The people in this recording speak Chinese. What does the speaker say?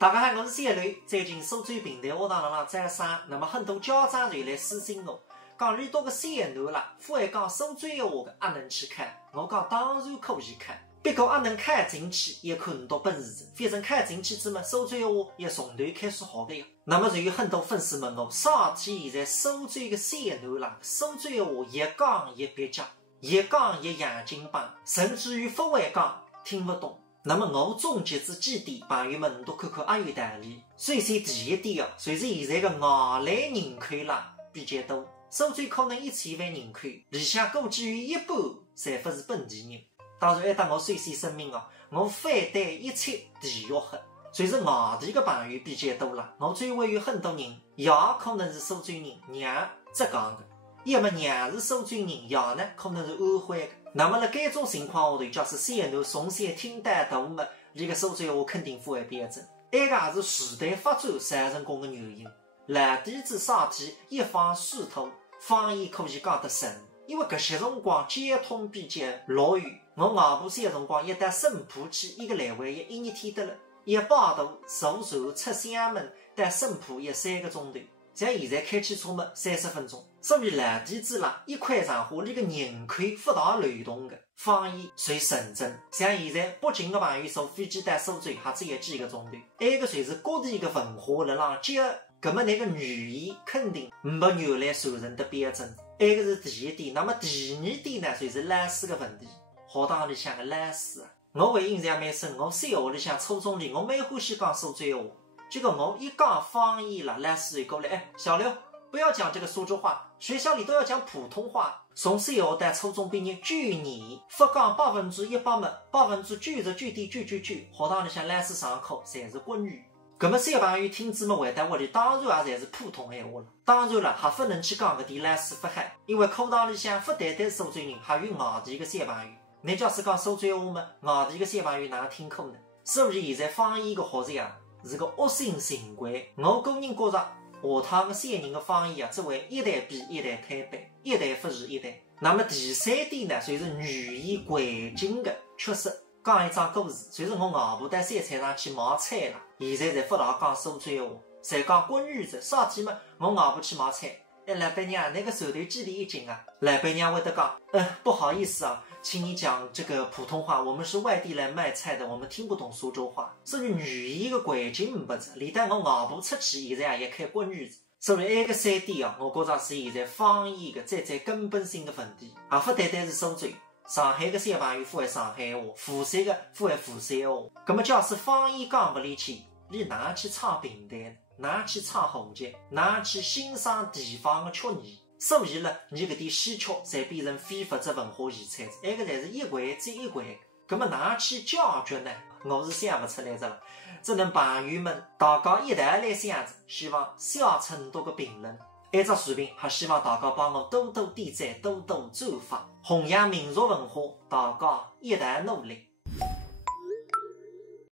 大家好，我是小雷。最近手转平台学堂在上，那么很多家长就来私信我，讲遇到个小囡啦，父爱讲手转的话也能去看。我讲当然可以看，不过也能看进去，也看到本事的。反正看进去之后，手转的话也从头开始学的呀。那么就有很多粉丝问我，上天现在手转个小囡啦，手转的话一讲一蹩脚，一讲一洋泾浜，甚至于不会讲，听不懂。那么我总结出几点，朋友们都看看也有道理。首先第一点随着现在的外来人口啦比较多，手转可能1000万人口，里向估计有一半侪不是本地人。当然，我首先声明我反对一切地域黑。随着外地的朋友比较多啦，我周围有很多人，爷可能是手转人，娘浙江的，要么娘是手转人，爷呢可能是安徽的。那么在该种情况下头，假使小囡从小听得大嘛，这个手转话肯定不会变正。这个也是时代发展产生功的原因。蓝底子上天一方水土，方言可以讲得深。因为搿些辰光交通比较落雨，我外婆小辰光一搭沈浦去，一个来回1天得了，一把头坐船出厦门到沈浦要3个钟头。像现在开汽车嘛30分钟，所以蓝底子啦一块上下这个人口不大流动的，方言随深圳。像现在北京的朋友坐飞机到苏州还只有几个钟头。这个随是各地的文化了让结合，那么那个语言肯定没原来传承的标准。这个是第一点。那么第二点呢，就是老师的问题。学堂里向的老师我会印象蛮深。我小学里向初中里我蛮欢喜讲苏州话。结果我一讲方言了，老师就过来，小刘不要讲这个苏州话，学校里都要讲普通话。从小学到初中毕业，据你不讲100%嘛，90%句地句，学堂里向老师上课侪是国语。那么小朋友听子们回答屋里，当然也侪是普通闲话了。当然了，还不能去讲搿点老师不好，因为课堂里向不单单苏州人，还有外地的小朋友。你假使讲苏州话嘛，外地的小朋友哪能听课呢？所以现在方言的学习是个恶性循环。我个人觉着，下趟的小人的方言只会一代比一代退步，一代不如一代。那么第三点呢，就是语言环境的缺失。讲一桩故事，就是我外婆到山菜上去买菜了，现在侪不大讲苏州话，侪讲国语的。上天嘛，我外婆去买菜，老板娘，那个手头距离一紧老板娘会得讲，不好意思请你讲这个普通话，我们是外地来卖菜的，我们听不懂苏州话。所以语言的环境不足，连带我外婆出去现在也开国语。所以这个3点我觉着是现在方言的最根本性的问题，也不单单是苏州。上海的小朋友不会上海话，沪山的不会沪山话。那么假使方言讲不离去，你哪去唱评弹，哪去唱红剧，哪去欣赏地方的曲艺？所以呢，你搿点戏曲侪变成非物质文化遗产，这个才是一环接一环。那么哪去解决呢？我是想不出来着了。只能朋友们大家一道来想着，希望小程度的评论。这只视频还希望大家帮我多多点赞，多多转发，弘扬民族文化，大家一道努力。